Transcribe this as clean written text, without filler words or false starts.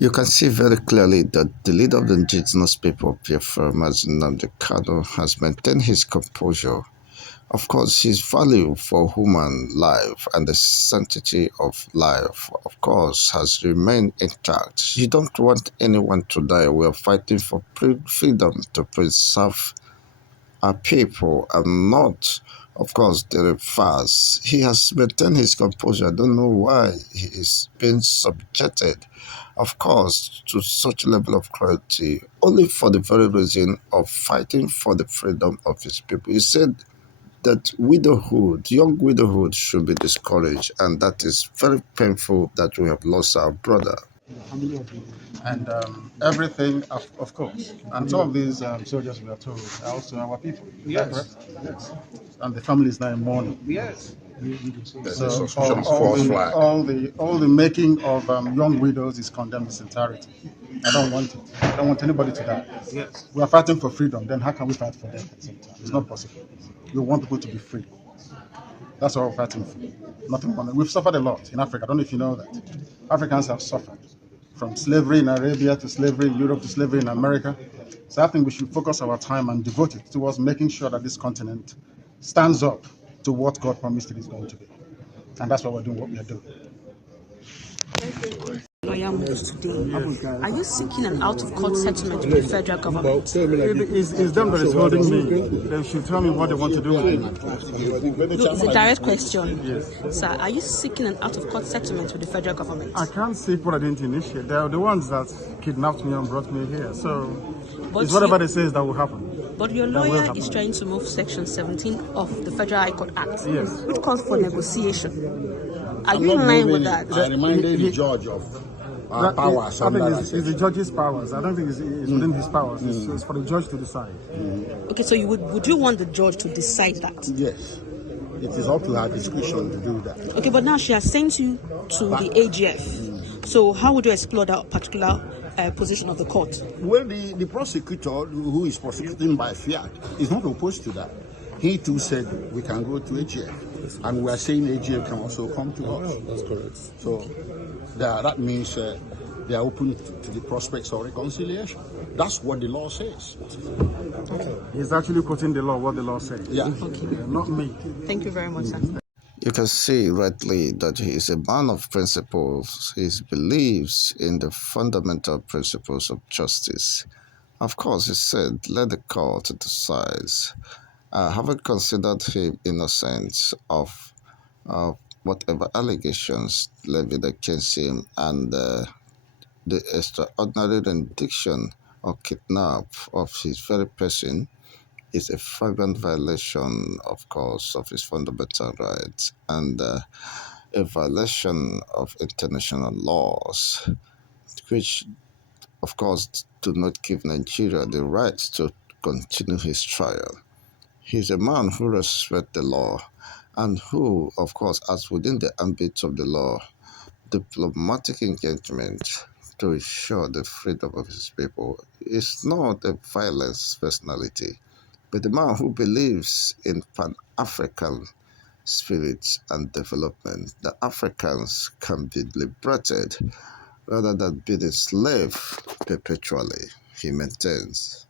You can see very clearly that the leader of the indigenous people, Nnamdi Kanu, has maintained his composure. Of course, his value for human life and the sanctity of life, of course, has remained intact. You don't want anyone to die. We are fighting for freedom to preserve our people and not, of course, the fast. He has maintained his composure. I don't know why he is being subjected, of course, to such a level of cruelty, only for the very reason of fighting for the freedom of his people. He said that widowhood, young widowhood, should be discouraged, and that is very painful that we have lost our brother. And everything, of course. And some of these soldiers, we are told, are also our people. Yes. Yes. And the family is now in mourning. Yes. So all the making of young widows is condemned in its entirety. I don't want it. I don't want anybody to die. Yes. We are fighting for freedom. Then how can we fight for them at the same time? It's not possible. We want people to be free. That's what we're fighting for. Nothing more. We've suffered a lot in Africa. I don't know if you know that. Africans have suffered from slavery in Arabia to slavery in Europe to slavery in America. So I think we should focus our time and devote it towards making sure that this continent stands up to what God promised it is going to be. And that's why we're doing what we are doing. Lawyer moves today. Are you seeking an out-of-court settlement with the federal government? It's them that is holding me. They should tell me what they want to do with me. No, it's a direct question. Yes. Sir, are you seeking an out-of-court settlement with the federal government? I can't seek what I didn't initiate. They are the ones that kidnapped me and brought me here. So it's whatever they say that will happen. But your lawyer is trying to move Section 17 of the Federal High Court Act, which calls for negotiation. Are you in line with that? I reminded the judge of powers. I think it's the judge's powers. I don't think it's within his powers. It's for the judge to decide. Okay, so would you want the judge to decide that? Yes. It is up to her discretion to do that. Okay, but now she has sent you to the AGF. So how would you explore that particular position of the court? Well, the prosecutor, who is prosecuting by fiat, is not opposed to that. He too said we can go to AGF. And we are saying AGF can also come to us. That's correct. So that means they are open to the prospects of reconciliation. That's what the law says. Okay. He's actually quoting the law, what the law says. Yeah. Okay. Not me. Thank you very much, sir. You can see rightly that he is a man of principles. He believes in the fundamental principles of justice. Of course, he said, let the court decide. Having considered him innocent of whatever allegations levied against him and the extraordinary rendition or kidnap of his very person is a flagrant violation, of course, of his fundamental rights and a violation of international laws, which, of course, do not give Nigeria the right to continue his trial. He's a man who respects the law and who, of course, as within the ambit of the law, diplomatic engagement to ensure the freedom of his people is not a violent personality, but a man who believes in Pan-African spirit and development. The Africans can be liberated rather than being enslaved perpetually, he maintains.